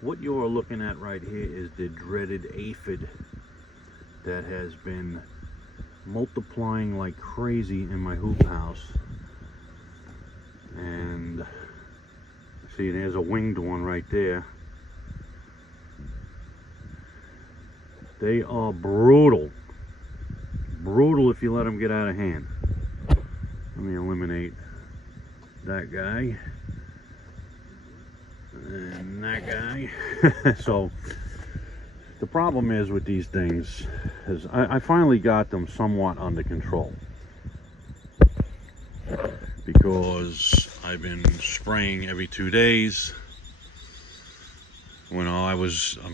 what you're looking at right here is the dreaded aphid that has been multiplying like crazy in my hoop house. And see, there's a winged one right there. They are brutal. Brutal if you let them get out of hand. Let me eliminate that guy. And that guy. So the problem is with these things is I finally got them somewhat under control, because I've been spraying every 2 days. When I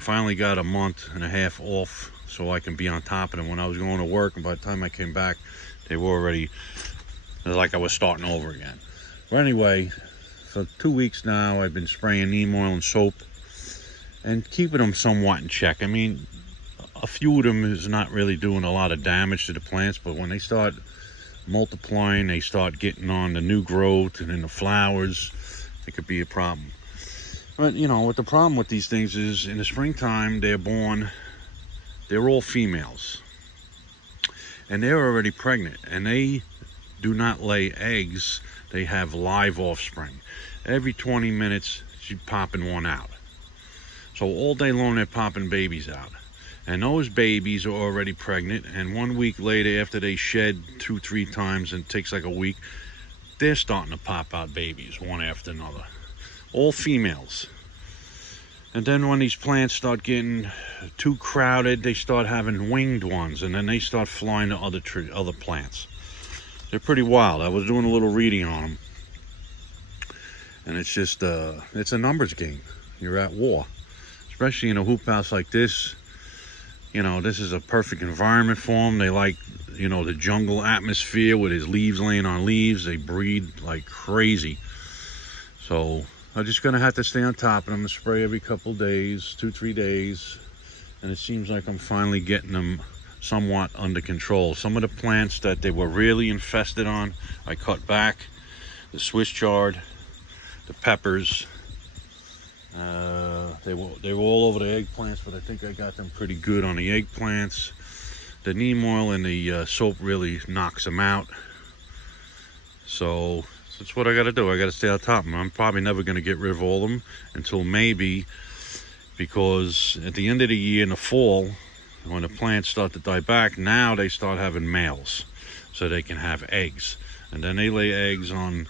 finally got a month and a half off so I can be on top of them when I was going to work, and by the time I came back they were already like I was starting over again. But anyway, for 2 weeks now I've been spraying neem oil and soap and keeping them somewhat in check. I mean, a few of them is not really doing a lot of damage to the plants, but when they start multiplying, they start getting on the new growth and in the flowers, it could be a problem. But you know what the problem with these things is, in the springtime they're all females, and they're already pregnant, and they do not lay eggs. They have live offspring. Every 20 minutes she's popping one out. So all day long they're popping babies out, and those babies are already pregnant, and 1 week later, after they shed 2-3 times, and it takes like a week, they're starting to pop out babies one after another, all females. And then when these plants start getting too crowded, they start having winged ones, and then they start flying to other plants. They're pretty wild. I was doing a little reading on them, and it's just it's a numbers game. You're at war, especially in a hoop house like this. You know, this is a perfect environment for them. They like, you know, the jungle atmosphere with his leaves laying on leaves. They breed like crazy. So I'm just gonna have to stay on top of them and spray every couple days, 2-3 days. And it seems like I'm finally getting them somewhat under control. Some of the plants that they were really infested on, I cut back. The Swiss chard, the peppers, they were all over the eggplants, but I think I got them pretty good on the eggplants. The neem oil and the soap really knocks them out. So that's what I got to do. I got to stay on top of them. I'm probably never going to get rid of all of them until maybe, because at the end of the year in the fall, when the plants start to die back, now they start having males so they can have eggs, and then they lay eggs on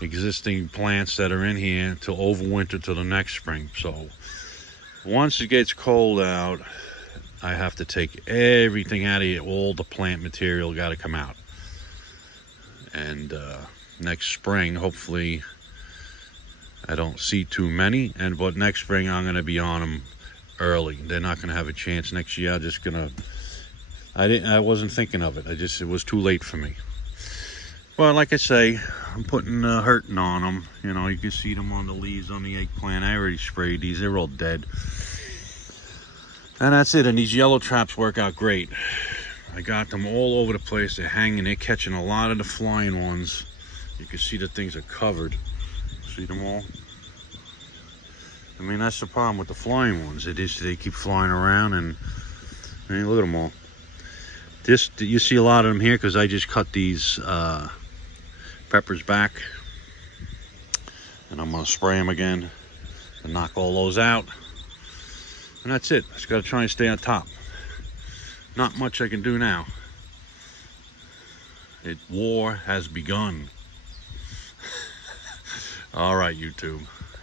existing plants that are in here till overwinter till the next spring. So once it gets cold out, I have to take everything out of here. All the plant material got to come out, and next spring hopefully I don't see too many, but next spring I'm going to be on them early. They're not going to have a chance next year. I wasn't thinking of it. It was too late for me. Well, like I say, I'm putting hurting on them. You know, you can see them on the leaves on the eggplant. I already sprayed these. They're all dead. And that's it. And these yellow traps work out great. I got them all over the place. They're hanging. They're catching a lot of the flying ones. You can see the things are covered. See them all? I mean, that's the problem with the flying ones. They keep flying around, and I mean, look at them all. You see a lot of them here because I just cut these peppers back, and I'm going to spray them again and knock all those out. And that's it. Just got to try and stay on top. Not much I can do now. War has begun. All right, YouTube,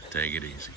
take it easy.